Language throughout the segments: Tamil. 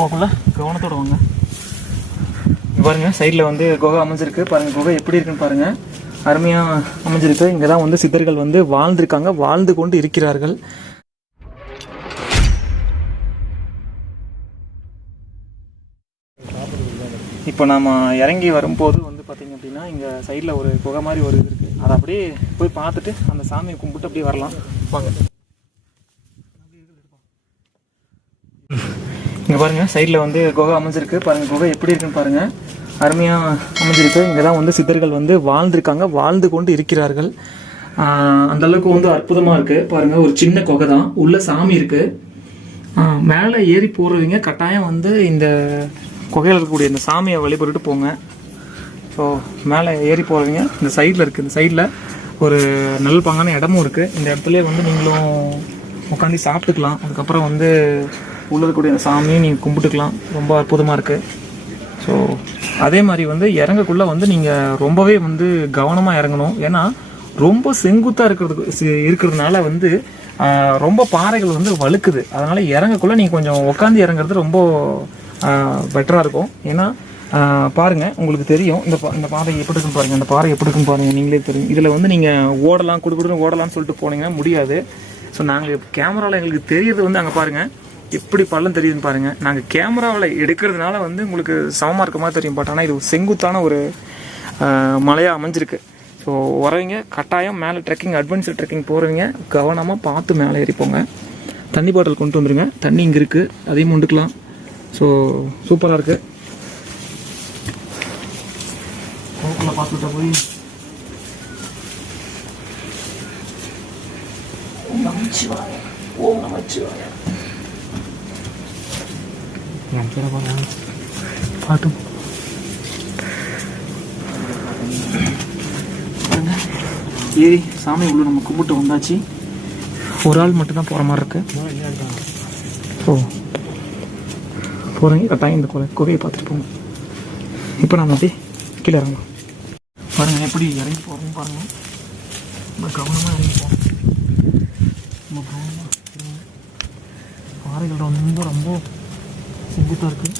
போகல கவனத்தோட வாங்க. பாருங்க சைடில் வந்து குகை அமைஞ்சிருக்கு பாருங்க. குகை எப்படி இருக்குன்னு பாருங்க, அருமையாக அமைஞ்சிருக்கு. இங்கே தான் வந்து சித்தர்கள் வந்து வாழ்ந்திருக்காங்க, வாழ்ந்து கொண்டு இருக்கிறார்கள். இப்போ நாம் இறங்கி வரும்போது வந்து பார்த்திங்க அப்படின்னா இங்கே சைடில் ஒரு குகை மாதிரி ஒரு இது இருக்குது. அதை அப்படியே போய் பார்த்துட்டு அந்த சாமியை கும்பிட்டு அப்படியே வரலாம் வாங்க. இங்கே பாருங்கள் சைடில் வந்து குகை அமைஞ்சிருக்கு பாருங்கள். குகை எப்படி இருக்குன்னு பாருங்கள், அருமையாக அமைஞ்சிருக்கு. இங்கே தான் வந்து சித்தர்கள் வந்து வாழ்ந்திருக்காங்க, வாழ்ந்து கொண்டு இருக்கிறார்கள். அந்தளவுக்கு வந்து அற்புதமாக இருக்குது பாருங்கள். ஒரு சின்ன குகை தான், உள்ள சாமி இருக்குது. மேலே ஏறி போகிறவங்க கட்டாயம் வந்து இந்த குகையில் இருக்கக்கூடிய இந்த சாமியை வழிபட்டுட்டு போங்க. ஸோ மேலே ஏறி போகிறவங்க இந்த சைடில் இருக்குது, இந்த சைடில் ஒரு நல்ல பாங்கான இடமும் இருக்குது. இந்த இடத்துல வந்து நீங்களும் உட்காந்து சாப்பிட்டுக்கலாம். அதுக்கப்புறம் வந்து உள்ள இருக்கக்கூடிய இந்த சாமியை நீங்கள் கும்பிட்டுக்கலாம். ரொம்ப அற்புதமாக இருக்குது. ஸோ அதே மாதிரி வந்து இறங்கக்குள்ளே வந்து நீங்கள் ரொம்பவே வந்து கவனமாக இறங்கணும். ஏன்னா ரொம்ப செங்குத்தாக இருக்கிறதுனால வந்து ரொம்ப பாறைகள் வந்து வழுக்குது. அதனால் இறங்கக்குள்ளே நீங்கள் கொஞ்சம் உட்காந்து இறங்குறது ரொம்ப பெட்டராக இருக்கும். ஏன்னா பாருங்கள் உங்களுக்கு தெரியும் இந்த பாதை எப்படி இருக்குன்னு பாருங்கள், இந்த பாறை எப்படி இருக்குன்னு பாருங்கள், நீங்களே தெரியும். இதில் வந்து நீங்கள் ஓடலாம், கொடுக்கணும் ஓடலாம்னு சொல்லிட்டு போனீங்கன்னா முடியாது. ஸோ நாங்கள் கேமராவில் எங்களுக்கு தெரியறது வந்து அங்கே பாருங்கள் எப்படி பள்ளம் தெரியுதுன்னு பாருங்கள். நாங்கள் கேமராவில் எடுக்கிறதுனால வந்து உங்களுக்கு சமமாக இருக்க மாதிரி தெரியும். பட் ஆனால் இது செங்குத்தான ஒரு மலையாக அமைஞ்சிருக்கு. ஸோ வரவங்க கட்டாயம் மேலே ட்ரெக்கிங், அட்வென்ச்சர் ட்ரெக்கிங் போகிறவங்க கவனமாக பார்த்து மேலே ஏறிப்போங்க. தண்ணி பாட்டில் கொண்டு வந்துடுங்க, தண்ணி இங்கே இருக்குது, அதையும் உண்டுக்கலாம். ஸோ சூப்பராக இருக்குது. கோக்குள்ள பார்த்துட்டா போய் ஓம் நமச்சிவாய, ஓம் நமச்சிவாய பாட்டு ஏறி சாமி உள்ள நம்ம கும்பிட்டு வந்தாச்சு. ஒரு ஆள் மட்டும்தான் போகிற மாதிரி இருக்கு. ஓ போகிறீங்க கட்டாயம் இந்த குகையை பார்த்துட்டு போங்க. இப்போ நம்ம அப்படியே கீழே இறங்கலாம். பாருங்கள் எப்படி இறங்கி போகிறோம் பாருங்கள். ரொம்ப கவனமாக இறங்கி போகணும். ரொம்ப கவனமாக பாறைகளோட ரொம்ப ரொம்ப செங்குத்தாக இருக்குது.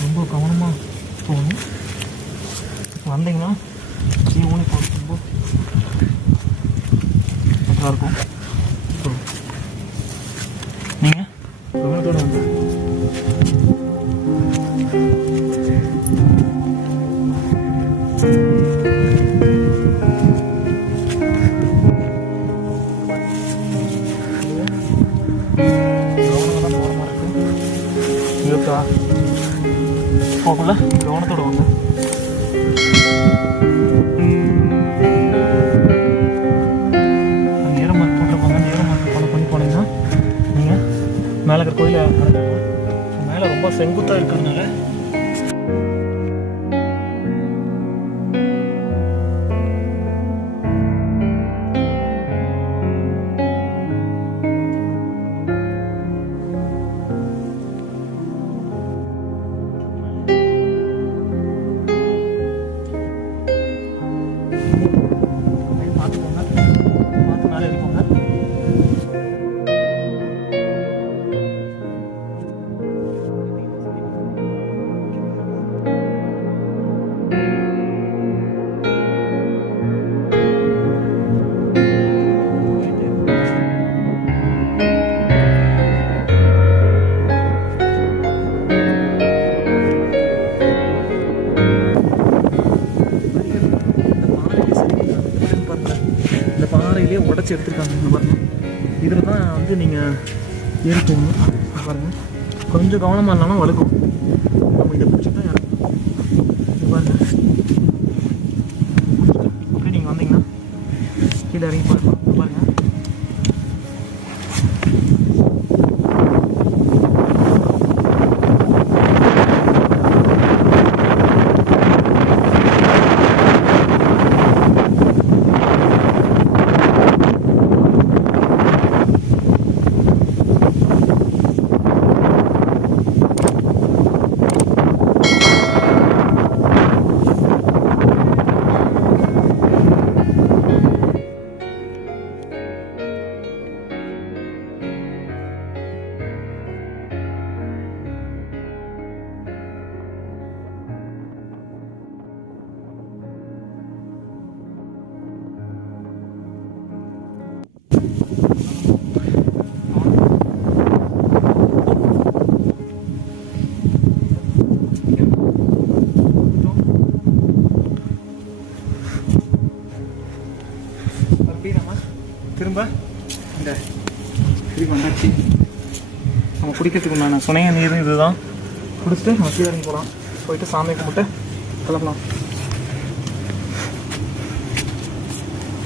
ரொம்ப கவனமாக போகணும். வந்தீங்கன்னா அப்படியே ஊனி போகிறது ரொம்ப பெட்டராக இருக்கும். ஸோ நீங்கள் கவனத்தோடு வந்து போகல கவனத்தோடு வாங்க. நேரம் மார்க் போட்டிருப்பாங்க, நேரம் மார்க் ஃபாலோ பண்ணி போனீங்கன்னா நீங்கள் மேலே இருக்கிற கோயிலை அடைஞ்சிருக்கோம். மேலே ரொம்ப செங்குத்தாக இருக்கிறதுனால உடச்சி எடுத்துருக்காங்க. இந்த பாருங்கள், இதில் தான் வந்து நீங்கள் ஏறி போகணும். பாருங்கள் கொஞ்சம் கவனமாக இல்லாமல் வழுக்கும். நம்ம இதை பிடிச்சி தான் இறங்கணும். இது பாருங்கள், அப்படியே நீங்கள் வந்தீங்கன்னா கீழே இறங்கி பாருங்கள். பாருங்கள் திருப்பி வந்தாச்சு. நம்ம குடிக்கிறதுக்கு உண்டான சுனைய நீர் இதுதான். குடிச்சிட்டு நம்ம கீழே இறங்கி போகலாம். போயிட்டு சாமி கும்பிட்டு கிளம்பலாம்.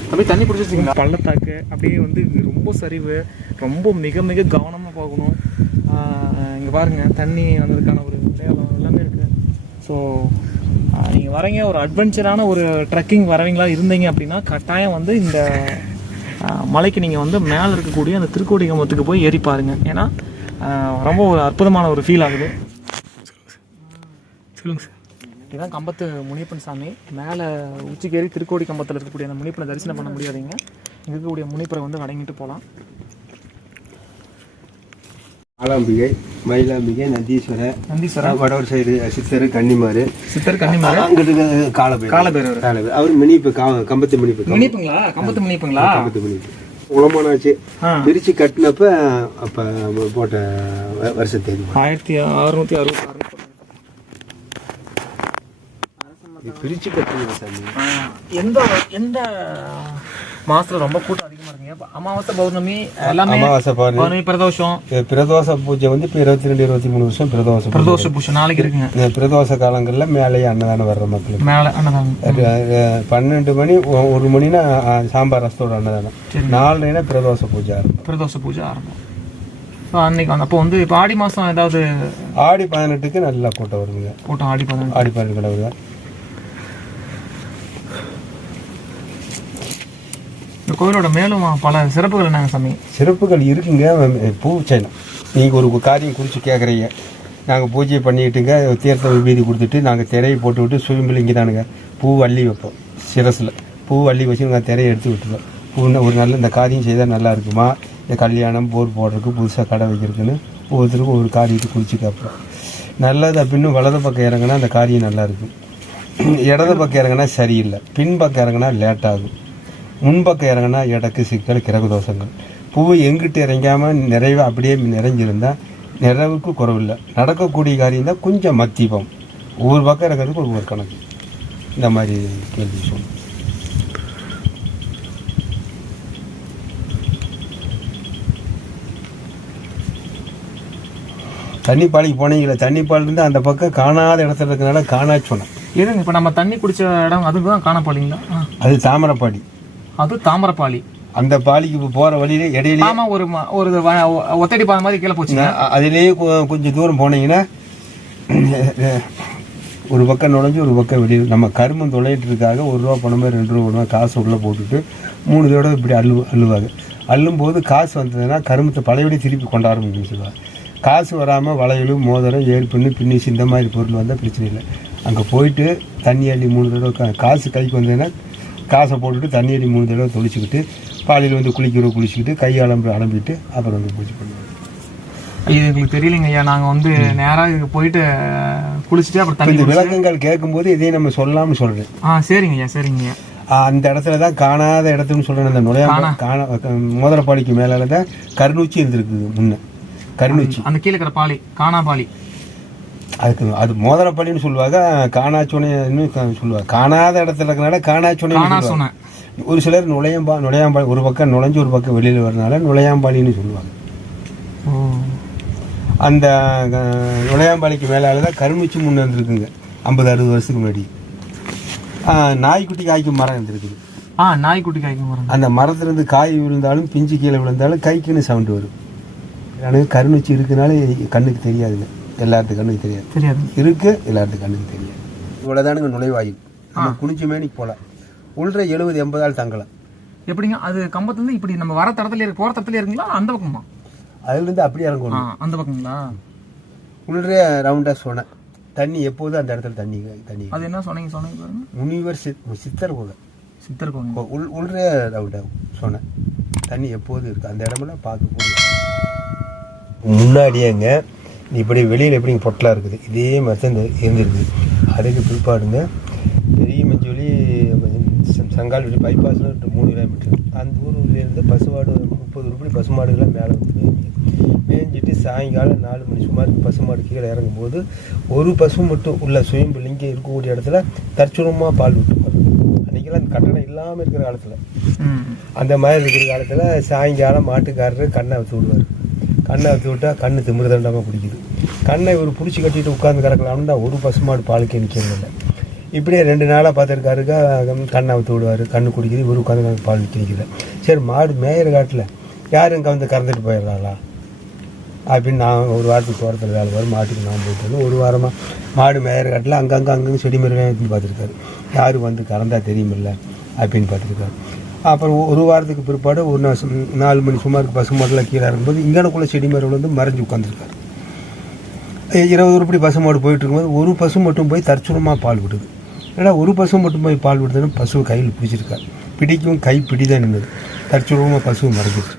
அப்படியே தண்ணி பிடிச்சிருச்சிங்களா? பள்ளத்தாக்கு அப்படியே வந்து ரொம்ப சரிவு, ரொம்ப மிக மிக கவனமாக போகணும். இங்கே பாருங்கள் தண்ணி வந்ததுக்கான ஒரு அடையாளம் எல்லாமே இருக்குது. ஸோ நீங்கள் வரீங்க, ஒரு அட்வென்ச்சரான ஒரு ட்ரெக்கிங் வரவங்களா இருந்தீங்க அப்படின்னா கட்டாயம் வந்து இந்த மலைக்கு நீங்கள் வந்து மேலே இருக்கக்கூடிய அந்த திருக்கோடி கம்பத்துக்கு போய் ஏறி பாருங்கள். ஏன்னா ரொம்ப ஒரு அற்புதமான ஒரு ஃபீல் ஆகுது. சொல்லுங்கள் சார். இதுதான் கம்பத்து முனியப்பன் சாமி. மேலே உச்சிக்கேறி திருக்கோடி கம்பத்தில் இருக்கக்கூடிய அந்த முனியப்பனை தரிசனம் பண்ண முடியாதீங்க. இங்கே இருக்கக்கூடிய முனிப்பரை வந்து வணங்கிட்டு போகலாம். ஆலாம்பிகை, மயிலாம்பிகை, நந்தீஸ்வரர், வடவர் சைடு சித்தர், கன்னிமாரு, அங்கிட்டு காலபைரவர். அவர் மினிப்பு, கம்பத்து மினிப்புங்களா? கம்பத்து மினிப்பு உளமானாச்சு பிரிச்சு கட்டினப்ப அப்ப போட்ட வருஷத்தை 1666 பிரிச்சு கட்டுங்க சாமி. எந்த மாசத்துல ரொம்ப கூட்டம் அதிகமா இருக்குங்க? அமாவாசை, பௌர்ணமி எல்லாமே. அமாவாசை, பௌர்ணமி, பிரதோஷ பூஜை வந்து இப்போ 22, 23 வருஷம் பிரதோஷ பூஜை நாளைக்கு இருக்குங்க. பிரதோஷ காலங்கள்ல மேலேயே அன்னதானம் வர்ற மக்களுக்கு மேலே அன்னதானம் 12 மணி 1 மணினா சாம்பார் ரசத்தோட அன்னதானம். 4:30 பிரதோஷ பூஜை ஆரம்பம். அன்னைக்கு அப்போ வந்து இப்போ ஆடி மாசம் ஏதாவது ஆடி 18க்கு நல்லா கூட்டம் வருதுங்க. கூட்டம் ஆடி 18 வருது. இந்த கோவிலோட மேலும் பல சிறப்புகள் என்னங்க சாமி? சிறப்புகள் இருக்குங்க. பூ செய்யணும். நீங்கள் ஒரு காரியம் குறித்து கேட்குறீங்க. நாங்கள் பூஜை பண்ணிக்கிட்டுங்க, தீர்த்த விபூதி கொடுத்துட்டு நாங்கள் திரையை போட்டு விட்டு சுயம்பில் இங்கே தானுங்க பூ அள்ளி வைப்போம். சிரசில் பூ அள்ளி வச்சு நாங்கள் திரையை எடுத்து விட்டுருவோம். பூன்னு ஒரு நல்ல இந்த காரியம் செய்தால் நல்லா இருக்குமா, இந்த கல்யாணம் போர் போடுறதுக்கு புதுசாக கடை வைக்கிறதுக்குன்னு ஒவ்வொருத்தருக்கும் ஒரு காரியத்தை குறித்து கேட்போம். நல்லது அப்படின்னு வலது பக்கம் இறங்கினா அந்த காரியம் நல்லாயிருக்கும். இடது பக்கம் இறங்கினா சரியில்லை, பின் பக்கம் இறங்கினா லேட் ஆகும், முன்பக்கம் இறங்கினா இடக்கு சிக்கல், கிரக தோஷங்கள். பூ எங்கிட்டு இறங்காமல் நிறைவு அப்படியே நிறைஞ்சிருந்தால் நிறைவுக்கு குறவில்லை. நடக்கக்கூடிய காரியம் தான் கொஞ்சம் மத்தியபம். ஒவ்வொரு பக்கம் இறங்கிறதுக்கு ஒவ்வொரு கணக்கு. இந்த மாதிரி கேள்வி சொல்லணும். தண்ணிப்பாலைக்கு போனீங்களா? தண்ணிப்பாலிருந்து அந்த பக்கம் காணாத இடத்துல இருக்கிறனால காணாச்சு சொன்னேன். எதுங்க இப்போ நம்ம தண்ணி குடிச்ச இடம் அதுக்கு தான் காணப்பாலிங்களா? அது தாமரப்பாடி. அது தாமரப்பாலி. அந்த பாலிக்கு இப்போ போகிற வழியிலே இடையில ஒரு ஒத்தடி பாதை மாதிரி கீழே போச்சுங்க. அதிலேயே கொஞ்சம் தூரம் போனீங்கன்னா ஒரு பக்கம் நுழைஞ்சு ஒரு பக்கம் வெளியில் நம்ம கரும்பு தொலையிட்டுருக்காக 1 ரூபா பணமே 2 ரூபா பணமே காசு உள்ளே போட்டுட்டு 3 தடவை இப்படி அள்ளுவாங்க. அள்ளும்போது காசு வந்ததுன்னா கரும்பத்தை பழையபடி திருப்பி கொண்டாட முடியும்னு சொல்லுவாங்க. காசு வராமல் வளையலும் மோதிரம் ஏற்பண்ணு பின்னிச்சு இந்த மாதிரி பொருள் வந்தால் பிரச்சனை இல்லை. அங்கே போயிட்டு தண்ணி அள்ளி 3 தடவை காசு கைக்கு வந்ததுன்னா காசை போட்டுட்டு தண்ணி அள்ளி 3 தடவை தொளிச்சுக்கிட்டு பாலியில் வந்து குளிச்சுக்கிட்டு அலம்பிட்டு அப்புறம் வந்து பூஜை பண்ணுவாங்க. இது எங்களுக்கு தெரியலைங்க ஐயா. நாங்கள் வந்து நேராக இதுக்கு போயிட்டு குளிச்சுட்டு அப்புறம் தண்ணி விளக்கங்கள் கேட்கும்போது இதையும் நம்ம சொல்லலாம்னு சொல்கிறேன். சரிங்க ஐயா, சரிங்க. அந்த இடத்துல தான் காணாத இடத்துன்னு சொல்கிறேன். அந்த மோதிரப்பாலிக்கு மேலே தான் கருநூச்சி இருந்திருக்குது முன்ன. கருநூச்சி அந்த கீழே இருக்கிற பாலி காணாபாலி, அதுக்கு அது மோதிரப்பாலின்னு சொல்லுவாங்க. காணாச்சோனைன்னு சொல்லுவாங்க. காணாத இடத்துல இருக்கிறனால காணாச்சோனை. ஒரு சிலர் நுழையாம்பாளி ஒரு பக்கம் நுழைஞ்சு ஒரு பக்கம் வெளியில் வரனால நுழையாம்பாலின்னு சொல்லுவாங்க. அந்த நுழையாம்பாலிக்கு மேலால தான் கருமிச்சு முன்னே இருந்துருக்குங்க. 50-60 வருஷத்துக்கு முன்னாடி நாய்க்குட்டி காய்க்கும் மரம் இருந்திருக்குது. நாய்க்குட்டி காய்க்கும் மரம். அந்த மரத்துலேருந்து காய் விழுந்தாலும் பிஞ்சு கீழே விழுந்தாலும் கைக்குன்னு சவுண்டு வரும். எனக்கு கருநூச்சி இருக்குனால கண்ணுக்கு தெரியாதுங்க. எல்லாத்துக்கும் கண்ணுக்கு தெரியாது. இருக்கு, எல்லாத்துக்கும் கண்ணுக்கு தெரியாது. இவ்வளோதானுங்க நுழைவாயில். நம்ம குனிச்சு மேனிக்கு போகலாம். உள்ள 70-80 ஆள் தங்கலாம். எப்படிங்க அது கம்பத்துலேருந்து இப்படி நம்ம வர தரத்துல போகிற தரத்துல இருக்குங்களா? அந்த பக்கமா? அதுலேருந்து அப்படியே இறங்கணும். அந்த பக்கங்களா? உள்ளே ரவுண்டாக சொன்னேன். தண்ணி எப்போதும் அந்த இடத்துல தண்ணி. அது என்ன சொன்னீங்க பாருங்க. முனிவர் சித்தர் கோவில் உள்ளே ரவுண்டாக சொன்னேன். தண்ணி எப்போதும் இருக்குது. அந்த இடமெல்லாம் பார்க்கக்கூடிய முன்னாடியேங்க இப்படி வெளியில் எப்படி பொட்டலாக இருக்குது. இதே மாதிரி தான் இருந்துருக்குது. அதுக்கு பிற்பாடுங்க பெரிய மஞ்சொலி சங்கால்வெளி பைபாஸில் 3 கிலோமீட்டர். அந்த ஊர்லேருந்து பசுமாடு 30 ரூபாய் பசுமாடுகள்லாம் மேலே வந்து மேய்ஞ்சிட்டு சாயங்காலம் 4 மணி சுமார் பசுமாடு கீழே இறங்கும்போது ஒரு பசு மட்டும் உள்ள சுயம்பு இங்கே இருக்கக்கூடிய இடத்துல தற்சூரமாக பால் விட்டு போகிறோம். அன்றைக்கி பிடிக்கல. அந்த கட்டணம் இல்லாமல் இருக்கிற காலத்தில், ம். அந்த மாதிரி இருக்கிற காலத்தில் சாயங்காலம் மாட்டுக்காரரு கண்ணை அவுத்து விடுவார். கண்ணை அவுத்து விட்டால் கண்ணு திமிர்தண்டமாக பிடிக்குது. கண்ணை இவர் பிடிச்சி கட்டிட்டு உட்காந்து கிடக்கலாம்னு தான் ஒரு பசுமாடு பாலுக்கே நிற்கிறதில்ல. இப்படியே 2 நாளாக பார்த்துருக்காருக்கா கண்ணை அவுத்து விடுவார், கண்ணு குடிக்குது, இவர் உட்காந்து பால் நிற்கிற. சரி மாடு மேயிற காட்டில் யாரும் இங்கே வந்து கறந்துட்டு போயிடுறாங்களா அப்படின்னு நான் ஒரு வாரத்துக்கு தோட்டத்தில் வேலை வரும் மாட்டுக்கு நான் போயிட்டு வந்து ஒரு வாரமாக மாடு மேயிற காட்டில் அங்கங்கே செடி மரம் வச்சு பார்த்துருக்காரு. யாரும் வந்து கறந்தா தெரியுமில்ல அப்படின்னு பார்த்துருக்காரு. அப்புறம் ஒரு வாரத்துக்கு பிற்பாடு ஒரு 4 மணி சுமாருக்கு பசு மாடெலாம் கீழே இருக்கும்போது இங்கனக்குள்ளே செடி மரம் வந்து மறைஞ்சு உட்காந்துருக்காரு. 20 உருப்படி பசு மாடு போயிட்டு இருக்கும்போது ஒரு பசு மட்டும் போய் தற்சூலமாக பால் விடுது. ஏன்னா ஒரு பசு மட்டும் போய் பால் விடுதுன்னு பசுவை கையில் பிடிச்சிருக்காரு. பிடிக்கும் கை பிடி தான் நின்றுது. தற்சூலமாக பசு மறைஞ்சிருச்சு.